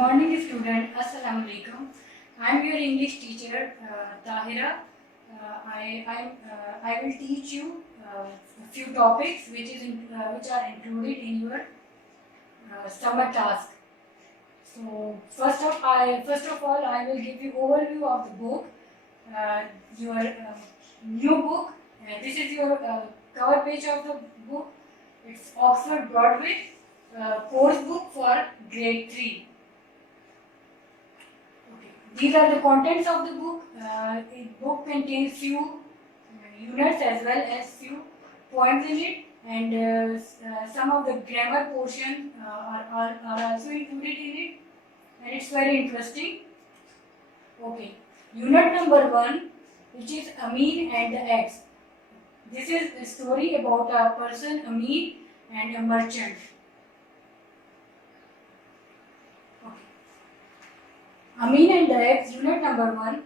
morning, student. Assalamu alaikum. I am your English teacher, Tahira. I will teach you a few topics which are included in your summer task. So first of all, I will give you overview of the book, your new book. This is your cover page of the book. It's Oxford Broadway course book for grade 3. These are the contents of the book. The book contains few units as well as few poems in it, and some of the grammar portion are also included in it, and it's very interesting. Okay, unit number 1, which is Amin and the eggs. This is a story about a person, Amin, and a merchant. Amin and the eggs, unit number 1.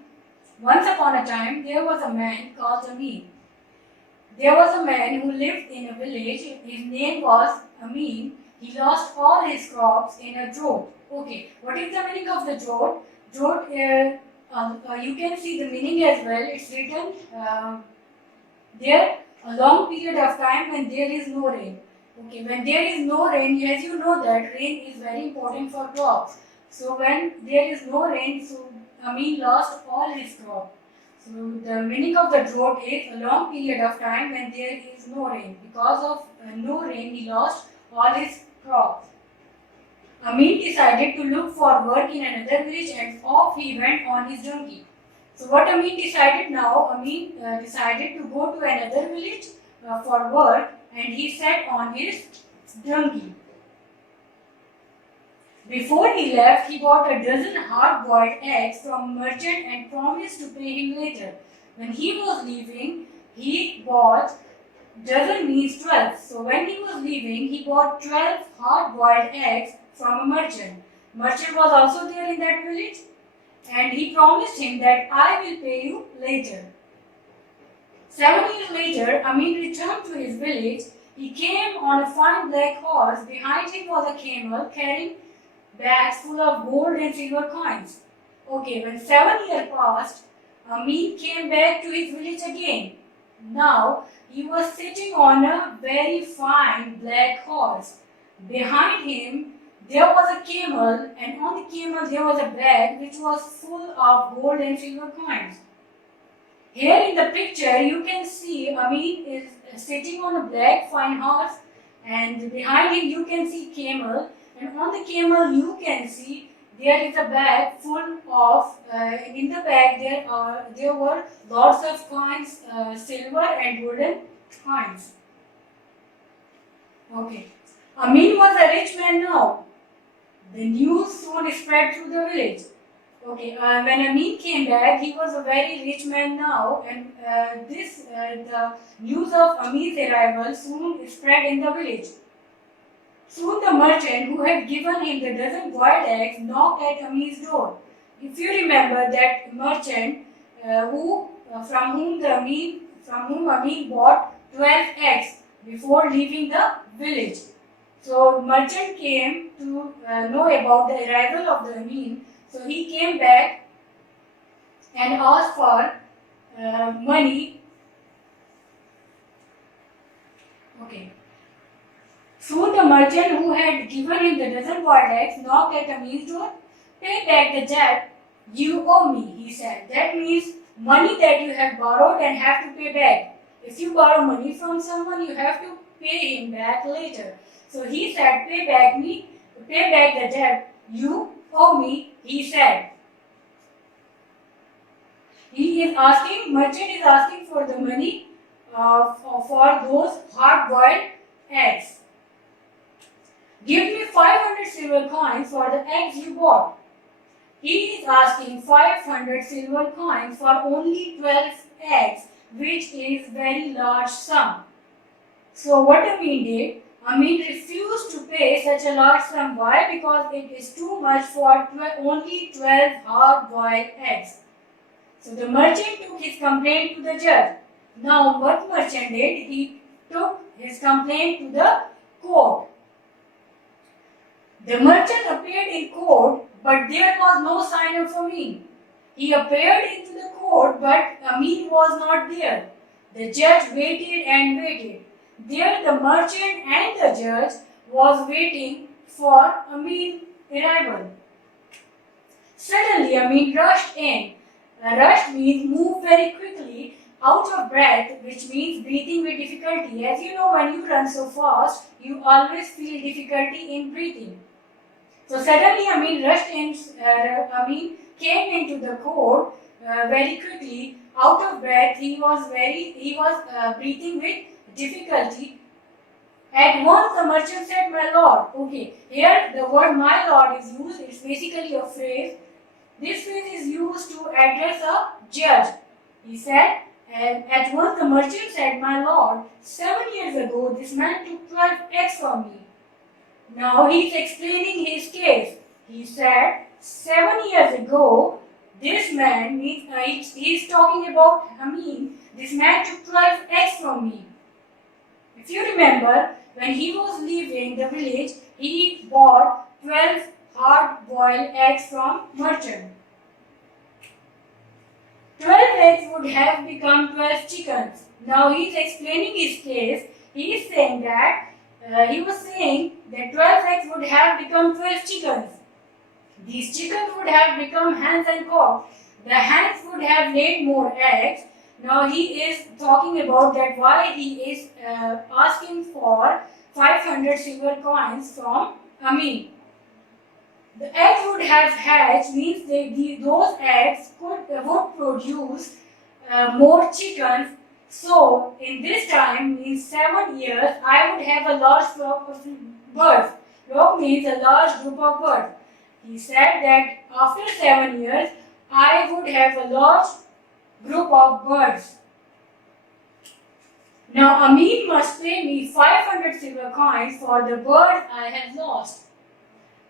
Once upon a time, there was a man called Amin. There was a man who lived in a village. His name was Amin. He lost all his crops in a drought. Okay, what is the meaning of the drought? Drought, you can see the meaning as well. It's written there a long period of time when there is no rain. Okay, when there is no rain, as you know that rain is very important for crops. So when there is no rain, so Amin lost all his crop. So the meaning of the drought is a long period of time when there is no rain. Because of no rain, he lost all his crops. Amin decided to look for work in another village, and off he went on his donkey. So what Amin decided now, Amin decided to go to another village for work, and he sat on his donkey. Before he left, he bought a dozen hard-boiled eggs from a merchant and promised to pay him later. When he was leaving, he bought, dozen means 12. So when he was leaving, he bought 12 hard-boiled eggs from a merchant. Merchant was also there in that village, and he promised him that I will pay you later. 7 years later, Amin returned to his village. He came on a fine black horse. Behind him was a camel carrying bags full of gold and silver coins. Okay, when 7 years passed, Amin came back to his village again. Now, he was sitting on a very fine black horse. Behind him, there was a camel, and on the camel there was a bag which was full of gold and silver coins. Here in the picture, you can see Amin is sitting on a black fine horse, and behind him you can see camel. And on the camel, you can see there is a bag full of. In the bag there were lots of coins, silver and golden coins. Okay, Amin was a rich man now. The news soon spread through the village. Okay, when Amin came back, he was a very rich man now, and the news of Amin's arrival soon spread in the village. Soon the merchant who had given him the dozen boiled eggs knocked at Amin's door. If you remember that merchant from whom Amin bought 12 eggs before leaving the village. So merchant came to know about the arrival of the Amin. So he came back and asked for money. Okay. Soon the merchant who had given him the dozen boiled eggs knocked at Amin's door. Pay back the debt you owe me, he said. That means money that you have borrowed and have to pay back. If you borrow money from someone, you have to pay him back later. So he said, pay back the debt you owe me, he said. Merchant is asking for the money for those hard-boiled eggs. Give me 500 silver coins for the eggs you bought. He is asking 500 silver coins for only 12 eggs, which is very large sum. So what Amin did? Amin refused to pay such a large sum. Why? Because it is too much for only 12 hard-boiled eggs. So the merchant took his complaint to the judge. Now what merchant did? He took his complaint to the court. The merchant appeared in court but there was no sign of Amin. He appeared into the court, but Amin was not there. The judge waited and waited. There the merchant and the judge was waiting for Amin's arrival. Suddenly Amin rushed in. Rushed means move very quickly, out of breath, which means breathing with difficulty. As you know, when you run so fast, you always feel difficulty in breathing. So suddenly Amin rushed in, Amin came into the court very quickly, out of breath. He was breathing with difficulty. At once the merchant said, "My lord." Okay, here the word "my lord" is used. It's basically a phrase. This phrase is used to address a judge. He said, at once the merchant said, "My lord, 7 years ago this man took 12 eggs from me." Now he is explaining his case. He said, 7 years ago, this man, he is talking about Amin, this man took 12 eggs from me. If you remember, when he was leaving the village, he bought 12 hard-boiled eggs from merchant. 12 eggs would have become 12 chickens. Now he is explaining his case. He is saying that he was saying that 12 eggs would have become 12 chickens. These chickens would have become hens and cocks. The hens would have laid more eggs. Now he is talking about that why he is asking for 500 silver coins from Amin. The eggs would have hatched means those eggs would produce more chickens. So in this time means 7 years, I would have a large flock of birds. Flock means a large group of birds. He said that after 7 years, I would have a large group of birds. Now Amin must pay me 500 silver coins for the bird I have lost.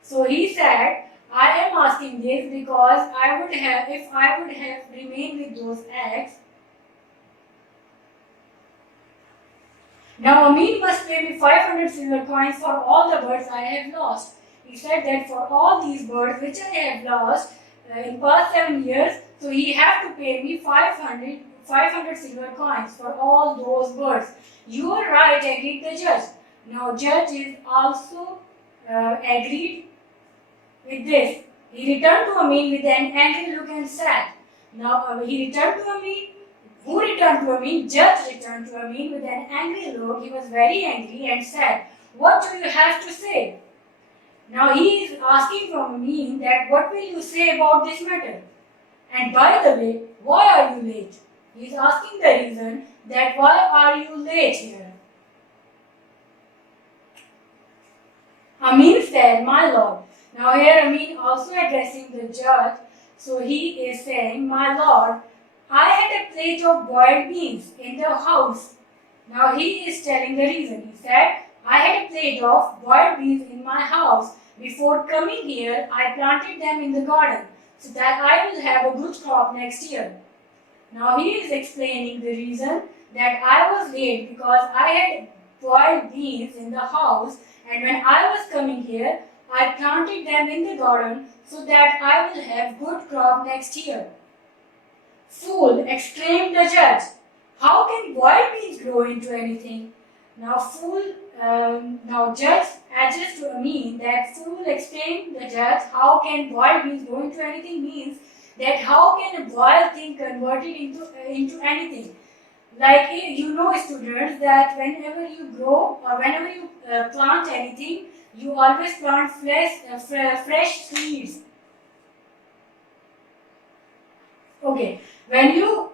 So he said, I am asking this because if I would have remained with those eggs. Now Amin must pay me 500 silver coins for all the birds I have lost. He said that for all these birds which I have lost in past 7 years, so he have to pay me 500 silver coins for all those birds. You are right, agreed the judge. Now judge is also agreed with this. He returned to Amin with an angry look and said, now he returned to Amin. Who returned to Amin? Judge returned to Amin with an angry look. He was very angry and said, what do you have to say? Now he is asking from Amin that what will you say about this matter? And by the way, why are you late? He is asking the reason that why are you late here? Amin said, my lord. Now here Amin also addressing the judge. So he is saying, my lord, I had a plate of boiled beans in the house. Now he is telling the reason. He said, I had a plate of boiled beans in my house. Before coming here, I planted them in the garden so that I will have a good crop next year. Now he is explaining the reason that I was late because I had boiled beans in the house, and when I was coming here, I planted them in the garden so that I will have good crop next year. Fool, exclaimed the judge. How can boiled beans grow into anything? Now judge adjusts to Amin that fool, exclaimed the judge, how can boiled beans grow into anything means that how can a boiled thing convert it into anything? Like you know, students, that whenever you grow or whenever you plant anything, you always plant fresh seeds. Okay, when you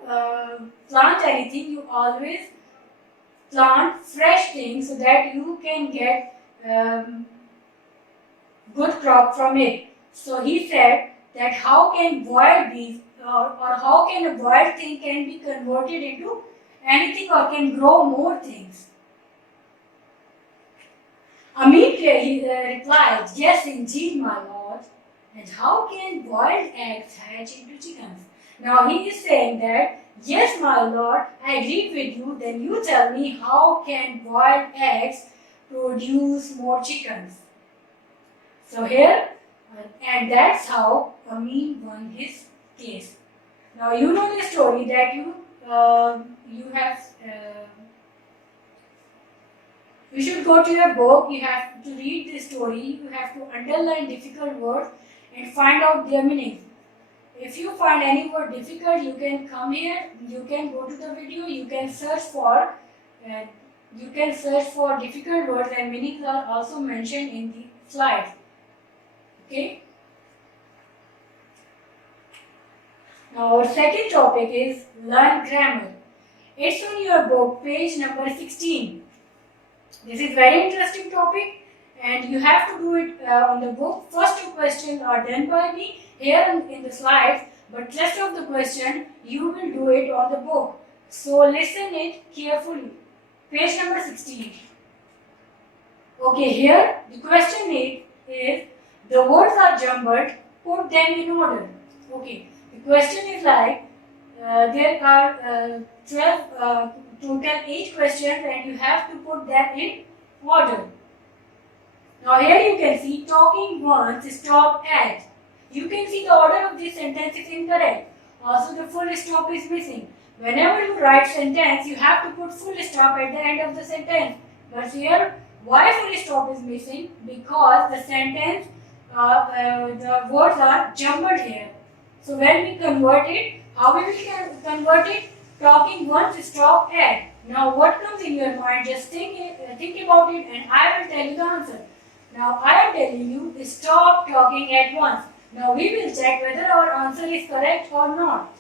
plant anything, you always plant fresh things so that you can get good crop from it. So he said that how can boiled beans or how can a boiled thing can be converted into anything or can grow more things? Amin replied, yes indeed, my lord. And how can boiled eggs hatch into chickens? Now he is saying that, yes my lord, I agree with you, then you tell me how can boiled eggs produce more chickens? So here And that's how Amin won his case. Now you know the story that you have. You should go to your book. You have to read the story. You have to underline difficult words and find out their meaning. If you find any word difficult, you can come here. You can go to the video. You can search for. Difficult words and meanings are also mentioned in the slides. Okay. Now our second topic is learn grammar. It's on your book, page number 16. This is very interesting topic and you have to do it on the book. First two questions are done by me here in the slides, but rest of the question you will do it on the book. So listen it carefully. Page number 16. Okay, here the question is the words are jumbled, put them in order. Okay, the question is like there are 12 total 8 questions and you have to put them in order. Now here you can see talking once, stop at. You can see the order of this sentence is incorrect. Also the full stop is missing. Whenever you write sentence, you have to put full stop at the end of the sentence. But here, why full stop is missing? Because the sentence, the words are jumbled here. So when we convert it, how we will convert it? Talking once, stop at. Now what comes in your mind? Just think about it and I will tell you the answer. Now I am telling you, stop talking at once. Now we will check whether our answer is correct or not.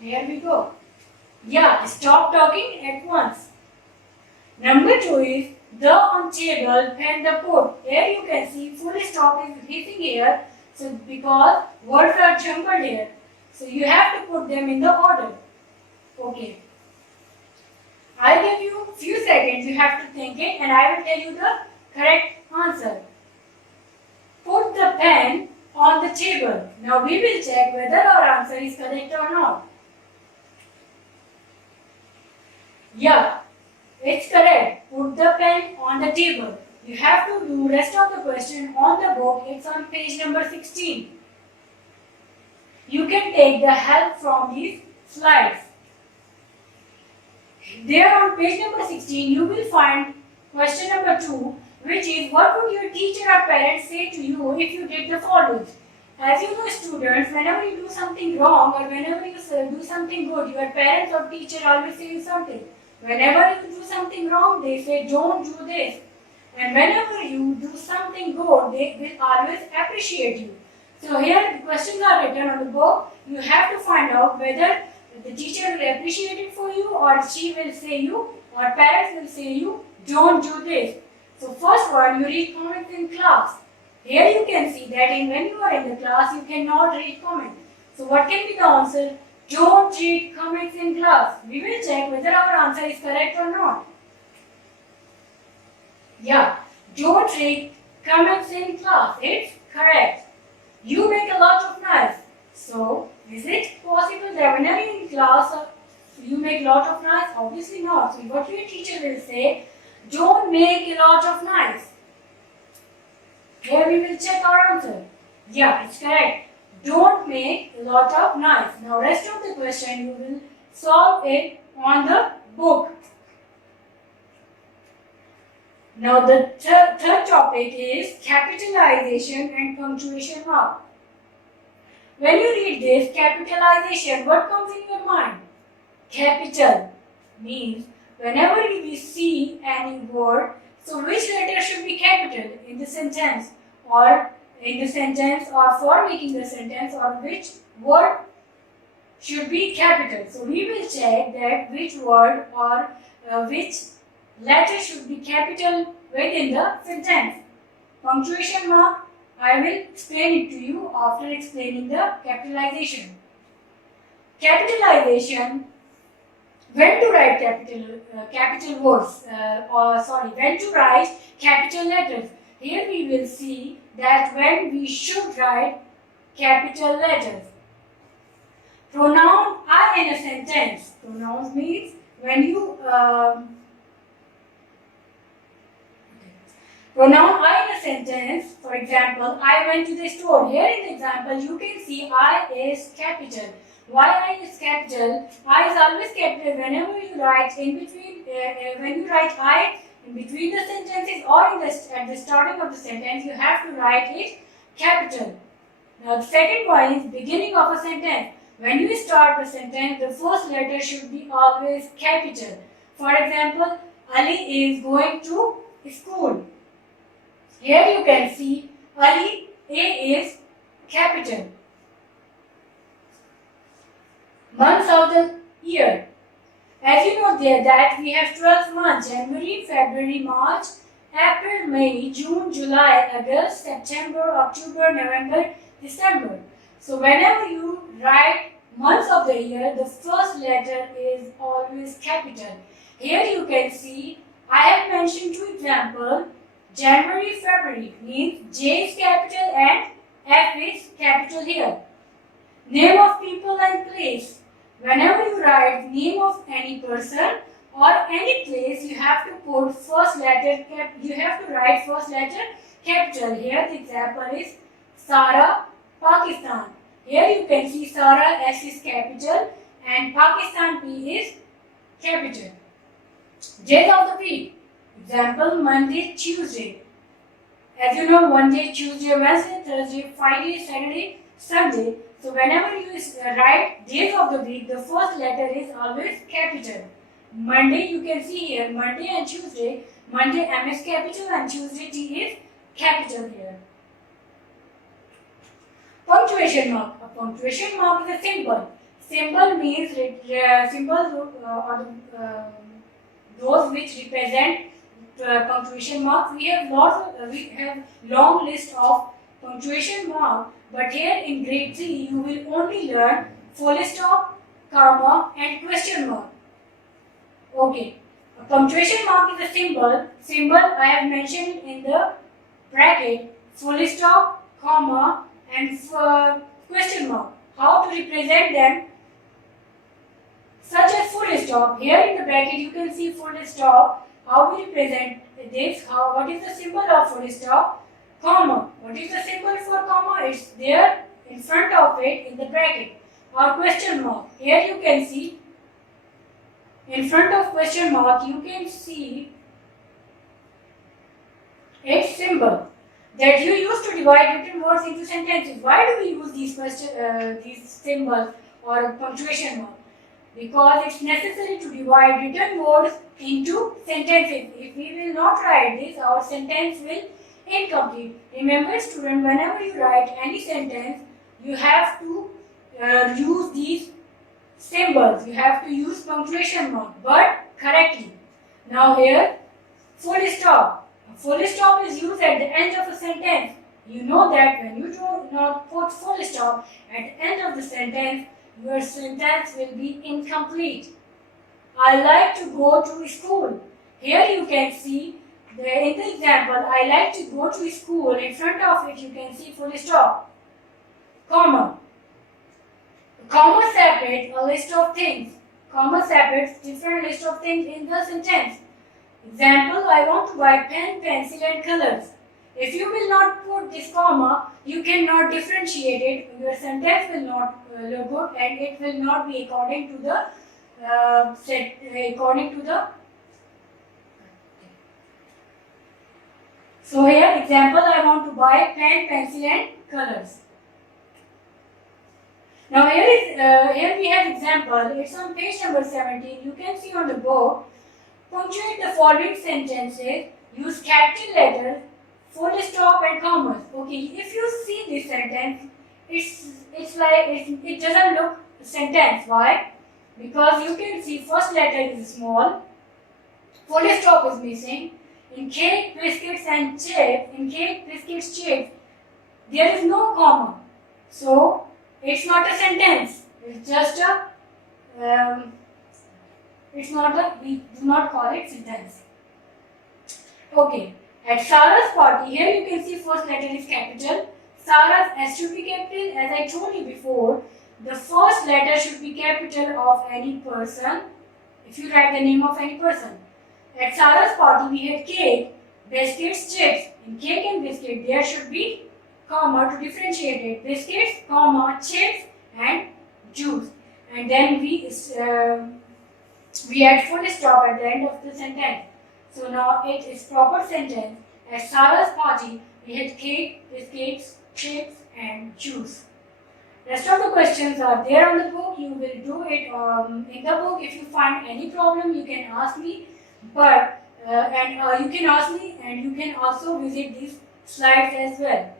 Here we go. Yeah, stop talking at once. Number 2 is the on table, pen the put. Here you can see full stop is missing here. So because words are jumbled here. So you have to put them in the order. Okay. I'll give you few seconds. You have to think it and I will tell you the correct answer. Put the pen on the table. Now we will check whether our answer is correct or not. Yeah, it's correct. Put the pen on the table. You have to do rest of the question on the book. It's on page number 16. You can take the help from these slides. There on page number 16, you will find question number 2, which is what would your teacher or parents say to you if you did the following? As you know, students, whenever you do something wrong or whenever you do something good, your parents or teacher always say something. Whenever you do something wrong, they say don't do this. And whenever you do something good, they will always appreciate you. So here the questions are written on the book. You have to find out whether the teacher will appreciate it for you or she will say you or parents will say you don't do this. So first one, you read comments in class. Here you can see that when you are in the class, you cannot read comments. So what can be the answer? Don't read comments in class. We will check whether our answer is correct or not. Yeah, don't read comments in class. It's correct. You make a lot of noise. So, is it possible that whenever you're in class, you make a lot of noise? Obviously not. So, what your teacher will say, don't make a lot of noise. Here we will check our answer. Yeah, it's correct. Don't make a lot of noise. Now, rest of the question you will solve it on the book. Now, the third topic is capitalization and punctuation mark. When you read this, capitalization, what comes in your mind? Capital means whenever we see any word, so which letter should be capital in the sentence or for making the sentence or which word should be capital. So we will check that which word or which letter should be capital within the sentence. Punctuation mark, I will explain it to you after explaining the capitalization. Capitalization, when to write capital words, when to write capital letters. Here we will see that when we should write capital letters. Pronoun I in a sentence. Pronouns means when you pronoun I in a sentence. For example, I went to the store. Here in the example, you can see I is capital. Why I is capital? I is always capital whenever you write in between, when you write I in between the sentences or at the starting of the sentence, you have to write it capital. Now the second one is beginning of a sentence. When you start the sentence, the first letter should be always capital. For example, Ali is going to school. Here you can see Ali, A is capital. Months of the year. As you know there that we have 12 months: January, February, March, April, May, June, July, August, September, October, November, December. So whenever you write months of the year, the first letter is always capital. Here you can see I have mentioned two examples. January, February means J is capital and F is capital here. Name of people and place. Whenever you write name of any person or any place, you have to put first letter you have to write first letter capital. Here the example is Sara, Pakistan. Here you can see Sara, S is capital and Pakistan, P is capital. Days of the week. Example, Monday, Tuesday. As you know, Monday, Tuesday, Wednesday, Thursday, Friday, Saturday, Sunday. So whenever you write days of the week, the first letter is always capital. Monday, you can see here, Monday and Tuesday. Monday, M is capital and Tuesday, T is capital here. Punctuation mark. A punctuation mark is a symbol. Symbol means symbols or those which represent punctuation marks. We have long list of punctuation mark, but here in grade 3 you will only learn full stop, comma and question mark. Okay, a punctuation mark is a symbol. Symbol I have mentioned in the bracket: full stop, comma and question mark. How to represent them? Such as full stop. Here in the bracket you can see full stop. How we represent this? What is the symbol of full stop? Comma. What is the symbol for comma? It's there in front of it in the bracket. Or question mark. Here you can see in front of question mark you can see its symbol that you use to divide written words into sentences. Why do we use these symbols or punctuation mark? Because it's necessary to divide written words into sentences. If we will not write this, our sentence will incomplete. Remember student, whenever you write any sentence, you have to use these symbols. You have to use punctuation mark, but correctly. Now here, full stop. A full stop is used at the end of a sentence. You know that when you do not put full stop at the end of the sentence, your sentence will be incomplete. I like to go to school. Here you can see in the example, I like to go to school. In front of it you can see full stop. Comma. Comma separates a list of things. Comma separates different list of things in the sentence. Example, I want to buy pen, pencil and colors. If you will not put this comma, you cannot differentiate it. Your sentence will not look good and it will not be according to the So here example, I want to buy pen, pencil and colors. Now here we have example. It's on page number 17. You can see on the board. Punctuate the following sentences. Use capital letters, full stop and commas. Okay, if you see this sentence, it's like it doesn't look a sentence. Why? Because you can see first letter is small, full stop is missing. In cake, biscuits and chips, there is no comma. So it's not a sentence. It's just a we do not call it sentence. Okay. At Sarah's party, here you can see first letter is capital. Sarah's S should be capital. As I told you before, the first letter should be capital of any person. If you write the name of any person. At Sarah's party, we had cake, biscuits, chips. In cake and biscuit, there should be comma to differentiate it. Biscuits, comma, chips, and juice. And then we add full stop at the end of the sentence. So now it is proper sentence. At Sarah's party, we had cake, biscuits, chips, and juice. Rest of the questions are there on the book. You will do it in the book. If you find any problem, you can ask me. But you can ask me, and you can also visit these slides as well.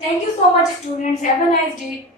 Thank you so much, students. Have a nice day.